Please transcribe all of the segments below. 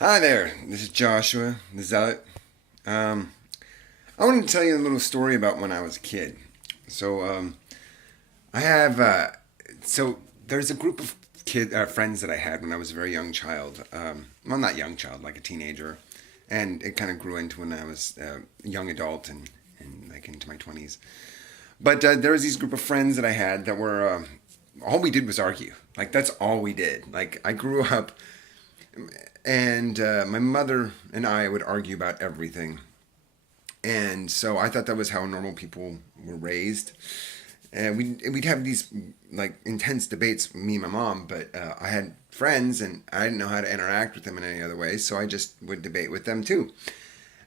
Hi there, this is Joshua, the Zealot. Um, I wanted to tell you a little story about when I was a kid. So, I have, so there's a group of friends that I had when I was a very young child. Well, not young child, like a teenager. And it kind of grew into when I was a young adult and like into my 20s. But there was these group of friends that I had that were, all we did was argue. Like, that's all we did. Like, I grew up and my mother and I would argue about everything. And so I thought that was how normal people were raised. And we'd have these like intense debates, me and my mom. But I had friends, and I didn't know how to interact with them in any other way, so I just would debate with them too.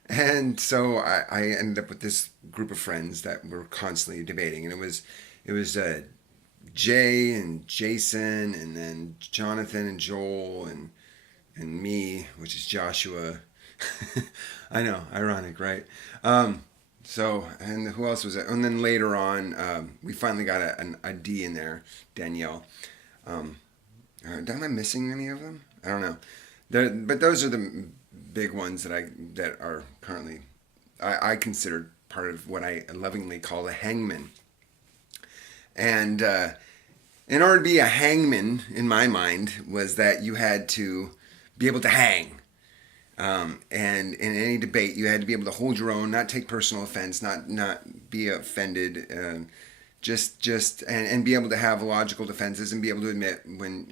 And so I ended up with this group of friends that were constantly debating, and it was Jay and Jason, and then Jonathan and Joel and me, which is Joshua. I know, ironic, right? And who else was it? And then later on, we finally got a D in there, Danielle. Um, am I missing any of them? I don't know. But those are the big ones that are currently I consider part of what I lovingly call a hangman. And in order to be a hangman, in my mind, was that you had to be able to hang. And in any debate, you had to be able to hold your own, not take personal offense, not be offended, and be able to have logical defenses and be able to admit when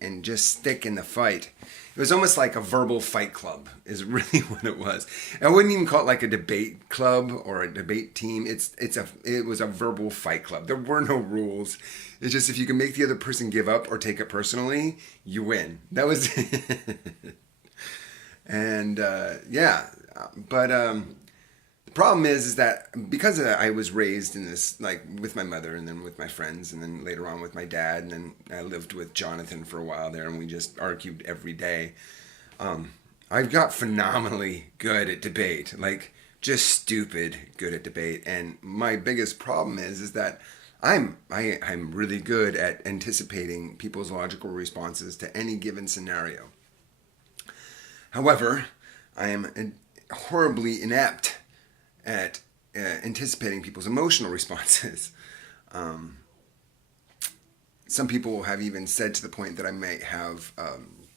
and just stick in the fight. It was almost like a verbal fight club, is really what it was. I wouldn't even call it like a debate club or a debate team. It was a verbal fight club. There were no rules. It's just if you can make the other person give up or take it personally, you win. That was and yeah, but the problem is that because I was raised in this like with my mother and then with my friends and then later on with my dad and then I lived with Jonathan for a while there and we just argued every day. Um, I've got phenomenally good at debate, like just stupid good at debate. And my biggest problem is that I'm really good at anticipating people's logical responses to any given scenario. However, I am horribly inept at anticipating people's emotional responses. Um, some people have even said to the point that I may have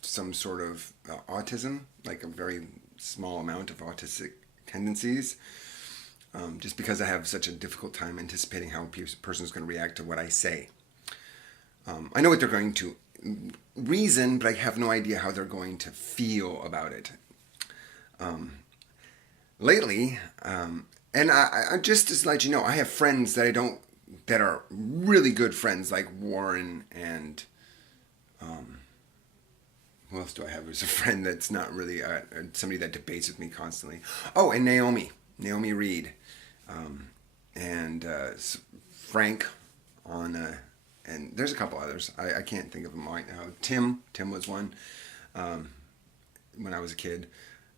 some sort of autism, like a very small amount of autistic tendencies, just because I have such a difficult time anticipating how a person is going to react to what I say. I know what they're going to reason, but I have no idea how they're going to feel about it. Um, lately, and I just to let you know, I have friends that I don't that are really good friends, like Warren and um, who else do I have as a friend that's not really somebody that debates with me constantly? Oh, and Naomi Reed, um, and Frank on, and there's a couple others. I can't think of them right now. Tim was one um, when I was a kid.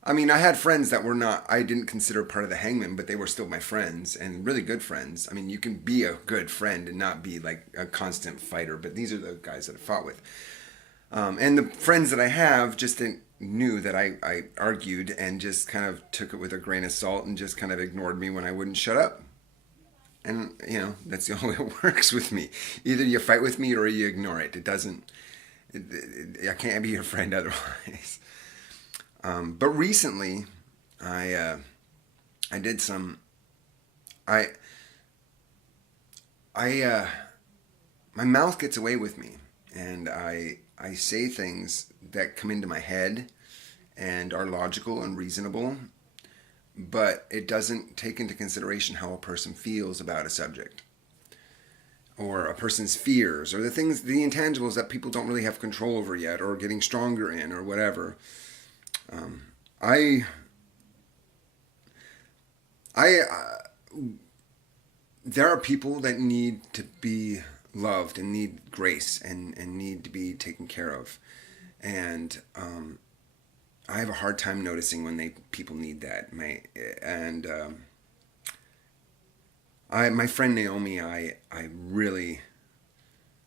I mean, I had friends that were not, I didn't consider part of the hangman, but they were still my friends and really good friends. I mean, you can be a good friend and not be like a constant fighter, but these are the guys that I fought with. And the friends that I have just knew that I argued and just kind of took it with a grain of salt and just kind of ignored me when I wouldn't shut up. And, that's the only way it works with me. Either you fight with me or you ignore it. It doesn't, I can't be your friend otherwise. But recently, I did some I I my mouth gets away with me, and I say things that come into my head and are logical and reasonable, but it doesn't take into consideration how a person feels about a subject or a person's fears or the intangibles that people don't really have control over yet or getting stronger in or whatever. Um, I I There are people that need to be loved and need grace and need to be taken care of, and I have a hard time noticing when they people need that. My friend Naomi, I really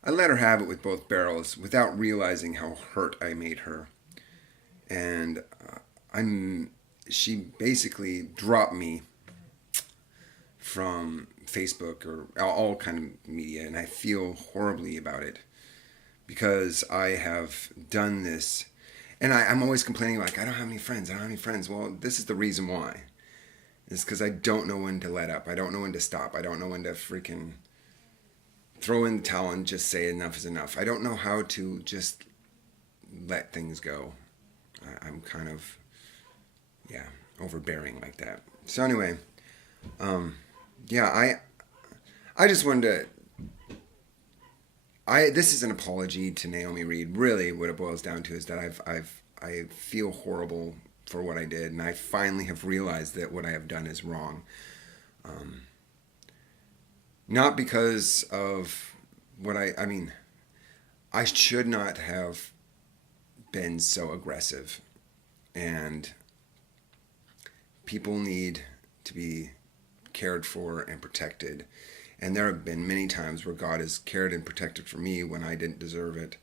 I let her have it with both barrels without realizing how hurt I made her. and she basically dropped me from Facebook or all kind of media, and I feel horribly about it because I have done this, and I'm always complaining like I don't have any friends. I don't have any friends. Well, this is the reason why. It's because I don't know when to let up. I don't know when to stop. I don't know when to freaking throw in the towel and just say enough is enough. I don't know how to just let things go. I'm kind of, yeah, overbearing like that. So anyway, yeah, I just wanted to. This is an apology to Naomi Reed. Really, what it boils down to is that I feel horrible for what I did, and I finally have realized that what I have done is wrong. Not because of what I mean, I should not have been so aggressive, and people need to be cared for and protected. And there have been many times where God has cared and protected for me when I didn't deserve it.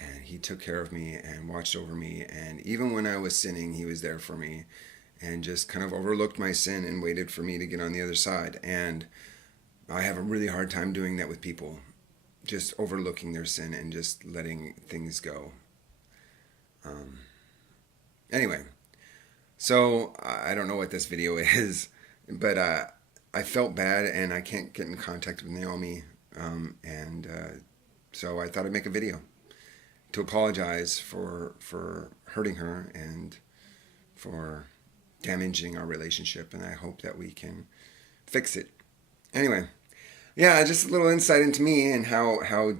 And He took care of me and watched over me. And even when I was sinning, He was there for me and just kind of overlooked my sin and waited for me to get on the other side. And I have a really hard time doing that with people, just overlooking their sin and just letting things go. Anyway, so I don't know what this video is, but I felt bad and I can't get in contact with Naomi, and so I thought I'd make a video to apologize for hurting her and for damaging our relationship, and I hope that we can fix it. Anyway, yeah, just a little insight into me and how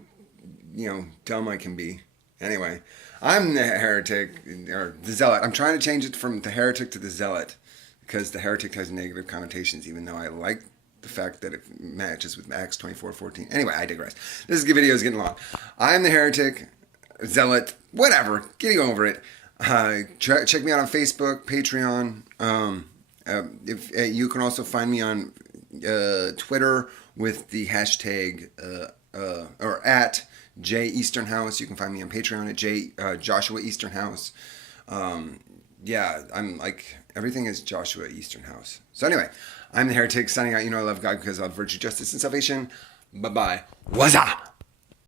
dumb I can be. Anyway, I'm the heretic, or the zealot. I'm trying to change it from the heretic to the zealot because the heretic has negative connotations, even though I like the fact that it matches with Acts 24:14. Anyway, I digress. This video is getting long. I'm the heretic, zealot, whatever. Getting over it. Check me out on Facebook, Patreon. If you can also find me on Twitter with the hashtag or at J Easternhouse. You can find me on Patreon at Joshua Easternhouse. Yeah, I'm like, everything is Joshua Easternhouse. So anyway, I'm the heretic signing out. You know I love God because I love virtue, justice, and salvation. Bye-bye. What's up?